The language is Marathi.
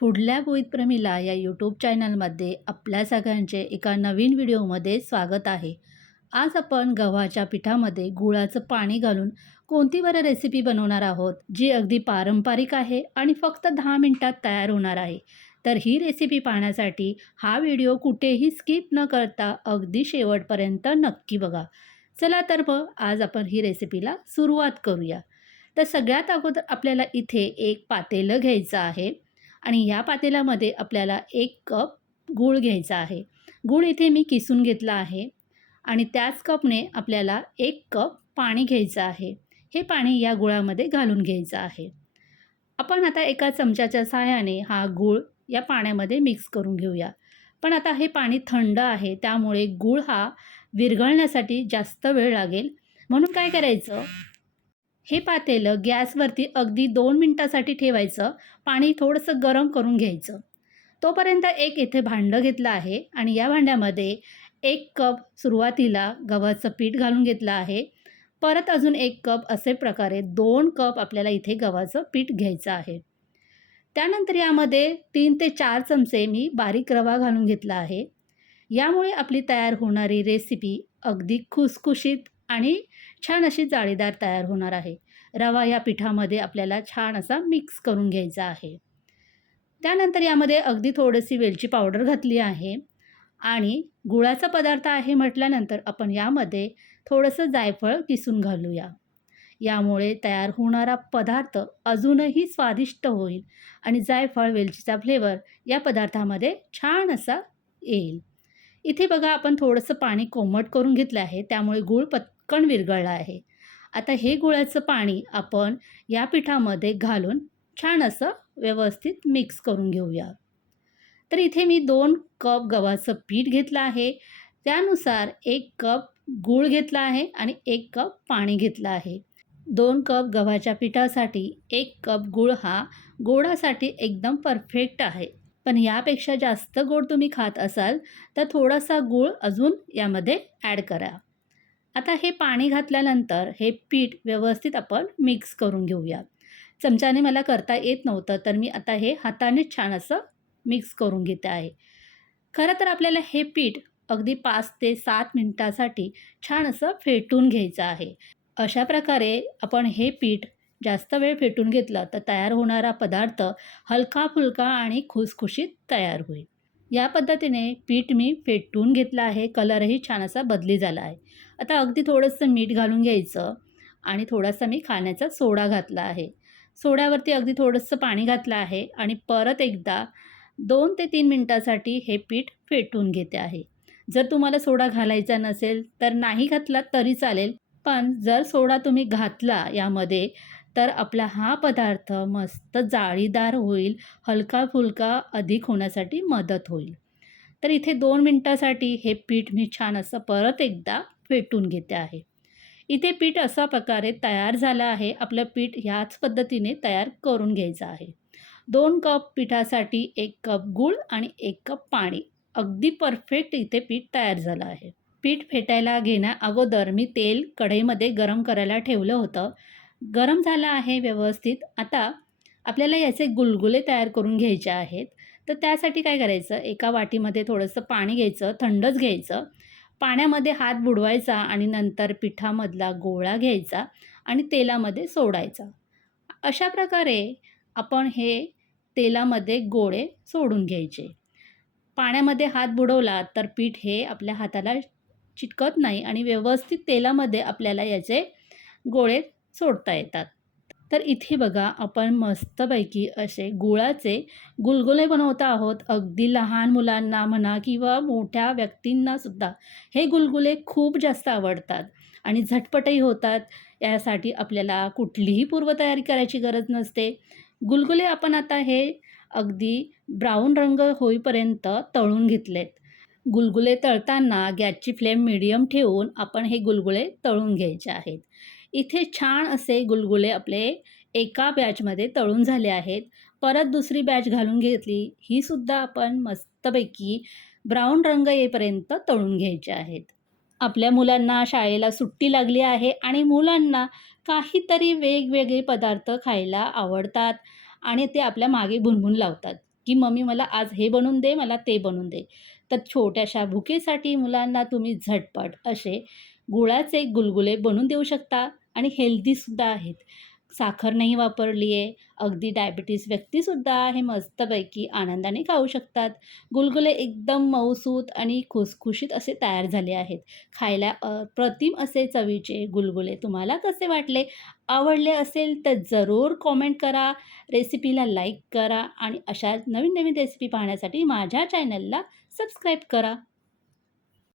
फुडल्या विथ प्रमिला या यूट्यूब चॅनलमध्ये आपल्या सगळ्यांचे एका नवीन व्हिडिओमध्ये स्वागत आहे. आज आपण गव्हाच्या पिठामध्ये गुळाचं पाणी घालून कोणती बरं रेसिपी बनवणार आहोत जी अगदी पारंपरिक आहे आणि फक्त दहा मिनटात तयार होणार आहे. तर ही रेसिपी पाहण्यासाठी हा व्हिडिओ कुठेही स्किप न करता अगदी शेवटपर्यंत नक्की बघा. चला तर मग आज आपण ही रेसिपीला सुरुवात करूया. तर सगळ्यात अगोदर आपल्याला इथे एक पातेलं घ्यायचं आहे. आणि या पातेल्यामध्ये आपल्याला एक कप गूळ घ्यायचा आहे. गूळ इथे मी किसून घेतला आहे आणि त्याच कपने आपल्याला एक कप पाणी घ्यायचं आहे. हे पाणी या गुळामध्ये घालून घ्यायचं आहे. आपण आता एका चमच्याच्या सहाय्याने हा गूळ या पाण्यामध्ये मिक्स करून घेऊया. पण आता हे पाणी थंड आहे त्यामुळे गूळ हा विरघळण्यासाठी जास्त वेळ लागेल. म्हणून काय करायचं? हे पातेलं गॅसवरती अगदी दोन मिनटासाठी ठेवायचं पाणी थोडंसं गरम करून घ्यायचं. तोपर्यंत एक इथे भांडं घेतलं आहे आणि या भांड्यामध्ये एक कप सुरुवातीला गव्हाचं पीठ घालून घेतलं आहे. परत अजून एक कप असे प्रकारे दोन कप आपल्याला इथे गव्हाचं पीठ घ्यायचं आहे. त्यानंतर यामध्ये तीन ते चार चमचे मी बारीक रवा घालून घेतला आहे. यामुळे आपली तयार होणारी रेसिपी अगदी खुसखुशीत आणि छान अशी जाळीदार तयार होणार आहे. रवा या पिठामध्ये आपल्याला छान असा मिक्स करून घ्यायचा आहे. त्यानंतर यामध्ये अगदी थोडीशी वेलची पावडर घातली आहे. आणि गुळाचा पदार्थ आहे म्हटल्यानंतर आपण यामध्ये थोडंसं जायफळ किसून घालूया. यामुळे तयार होणारा पदार्थ अजूनही स्वादिष्ट होईल आणि जायफळ वेलचीचा फ्लेवर या पदार्थामध्ये छान असा येईल. इथे बघा आपण थोडंसं पाणी कोमट करून घेतलं आहे. त्यामुळे गूळ पटकन विरघळला आहे. आता हे गुळाचं पाणी आपण या पिठामध्ये घालून छान असं व्यवस्थित मिक्स करून घेऊया. तर इथे मी दोन कप गव्हाचं पीठ घेतलं आहे. त्यानुसार एक कप गूळ घेतला आहे आणि एक कप पाणी घेतलं आहे. दोन कप गव्हाच्या पिठासाठी एक कप गूळ हा गोडासाठी एकदम परफेक्ट आहे. पण यापेक्षा जास्त गोड तुम्ही खात असाल तर थोडासा गूळ अजून यामध्ये ॲड करा. आता हे पाणी घातल्यानंतर हे पीठ व्यवस्थित आपण मिक्स करून घेऊया. चमच्याने मला करता येत नव्हतं तर मी आता हे हाताने छान असं मिक्स करून घेते आहे. खरं तर आपल्याला हे पीठ अगदी पाच ते सात मिनटासाठी छान असं फेटून घ्यायचं आहे. अशा प्रकारे आपण हे पीठ जास्त वेळ फेटून घेतलं तर तयार होणारा पदार्थ हलका फुलका आणि खुसखुशीत तयार होईल. या पद्धतीने पीठ मी फेटून घेतलं आहे. कलरही छान असा बदली झाला आहे. आता अगदी थोडंसं मीठ घालून घ्यायचं आणि थोडासा मी खाण्याचा सोडा घातला आहे. सोड्यावरती अगदी थोडंसं पाणी घातलं आहे आणि परत एकदा दोन ते तीन मिनटासाठी हे पीठ फेटून घेते आहे. जर तुम्हाला सोडा घालायचा नसेल तर नाही घातला तरी चालेल. पण जर सोडा तुम्ही घातला यामध्ये तर आपला हा पदार्थ मस्त जाळीदार होईल हलका फुलका अधिक होण्यासाठी मदत होईल. तर इथे दोन मिनटासाठी हे पीठ मी छान असं परत एकदा फेटून घेते आहे. इथे पीठ अशा प्रकारे तयार झालं आहे आपलं पीठ ह्याच पद्धतीने तयार करून घ्यायचं आहे. दोन कप पिठासाठी एक कप गूळ आणि एक कप पाणी अगदी परफेक्ट इथे पीठ तयार झालं आहे. पीठ फेटायला घेण्या अगोदर मी तेल कढईमध्ये गरम करायला ठेवलं होतं. गरम झालं आहे व्यवस्थित. आता आपल्याला याचे गुलगुले तयार करून घ्यायचे आहेत. तर त्यासाठी काय करायचं? एका वाटीमध्ये थोडंसं पाणी घ्यायचं थंडच घ्यायचं. पाण्यामध्ये हात बुडवायचा आणि नंतर पिठामधला गोळा घ्यायचा आणि तेलामध्ये सोडायचा. अशा प्रकारे आपण हे तेलामध्ये गोळे सोडून घ्यायचे. पाण्यामध्ये हात बुडवला तर पीठ हे आपल्या हाताला चिटकत नाही आणि व्यवस्थित तेलामध्ये आपल्याला याचे गोळे सोडता येतात. तर इथे बघा आपण मस्तपैकी असे गुळाचे गुलगुले बनवत आहोत. अगदी लहान मुलांना म्हणा किंवा मोठ्या व्यक्तींनासुद्धा हे गुलगुले खूप जास्त आवडतात आणि झटपटही होतात. यासाठी आपल्याला कुठलीही पूर्वतयारी करायची गरज नसते. गुलगुले आपण आता हे अगदी ब्राऊन रंग होईपर्यंत तळून घेतलेत. गुलगुले तळताना गॅसची फ्लेम मिडियम ठेवून आपण हे गुलगुले तळून घ्यायचे आहेत. इथे छान असे गुलगुले आपले एका बॅचमध्ये तळून झाले आहेत. परत दुसरी बॅच घालून घेतली. ही सुद्धा आपण मस्तपैकी ब्राऊन रंग येईपर्यंत तळून घ्यायचे आहेत. आपल्या मुलांना शाळेला सुट्टी लागली आहे आणि मुलांना काहीतरी वेगवेगळे पदार्थ खायला आवडतात आणि ते आपल्या मागे भुनभुन लावतात. की मम्मी मला आज हे बनवून दे मला ते बनवून दे. तर छोट्याशा भुकेसाठी मुलांना तुम्ही झटपट असे गुळाचे गुलगुले बनवून देऊ शकता. आणि हेल्दीसुद्धा आहेत. साखर नाही वापरली आहे अगदी डायबिटीस व्यक्तीसुद्धा हे मस्तपैकी आनंदाने खाऊ शकतात. गुलगुले एकदम मऊसूत आणि खुसखुशीत असे तयार झाले आहेत. खायला प्रतिम असे चवीचे गुलगुले तुम्हाला कसे वाटले? आवडले असेल तर जरूर कॉमेंट करा रेसिपीला लाईक करा आणि अशा नवीन नवीन रेसिपी पाहण्यासाठी माझ्या चॅनलला सबस्क्राईब करा.